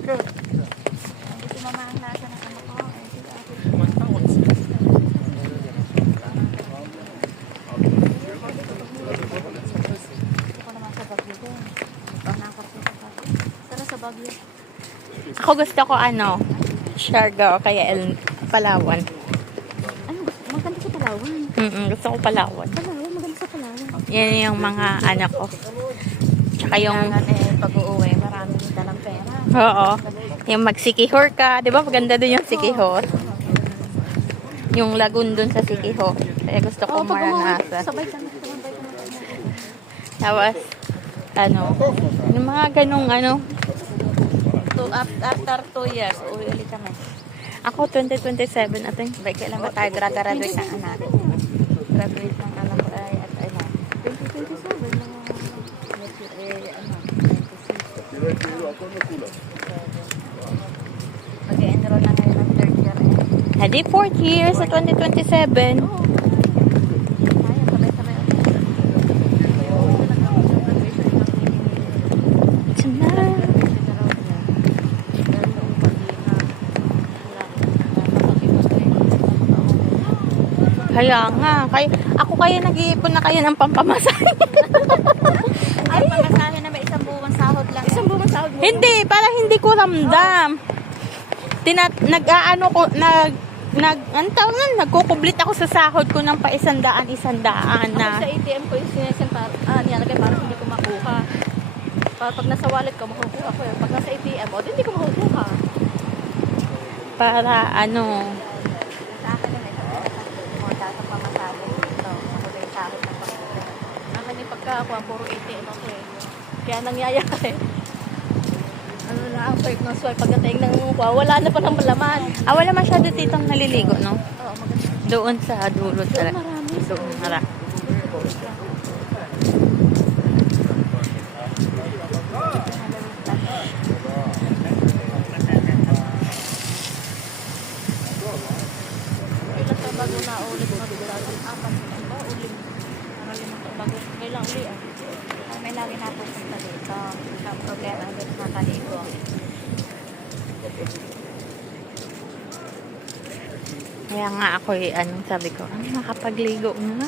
Hindi ko mama ang lasa ng ano ko. Ay, sila ako. Gusto ko naman sa Baguio din. Panakot ko sa Baguio. Pero sa Baguio. Ako gusto ko Siargao kaya Palawan. Ano gusto? Maganda sa Palawan. Gusto ko Palawan. Palawan, maganda sa Palawan. Yan yung mga anak ko. Tsaka yung... Pag uuwi, maraming dalang pera. Oo. Yung magsikihor ka. Di ba maganda dun yung sikihor? Yung lagoon dun sa sikihor. Kaya gusto ko maranasan. Sabay ka na. Tapos, yung mga ganong After 2 years, uwi ulit kami. ako 2027 at Sabay, kailan ba tayo graduate ng anak? Graduate ng anak ko ay at ano? 2027 na mag-enroll na ngayon ng 3rd year. Hindi, 4th year sa 2027. Kaya nga, ako kaya nag-iipon na kayo ng pampamasahe. Ay, pamasahe na may isang buwang sahod lang. Isang buwang sahod mo? Hindi, para hindi ko ramdam. Nagkukublit ako sa sahod ko ng pa 100 na. Ako sa ATM ko yung sinesenta, nilagay para hindi ko makuha. Pag nasa wallet ko, makukuha ko yun. Pag nasa ATM, hindi ko makukuha. Para Sa akin na may sa pamasahe dito. Ako na yung sahod ng pagkakuha. Akin yung pagkakuha, puro ATM ako eh. Kaya nangyayari. Ano na ang swipe ng swipe. Pagdating ng wala na pa ng malaman. wala masyado titong naliligo, no? Oo, maganda. Doon sa dulo talaga. Marami. Doon, marami. Ilan ka bago na ulit mag-graduate? 4 ba? Ulit. Marami na bago. Kailang ulit ah. May lagi na pupunta dito. Sa problema dito sa kaligo. Kaya nga ako sabi ko, makapagligo na.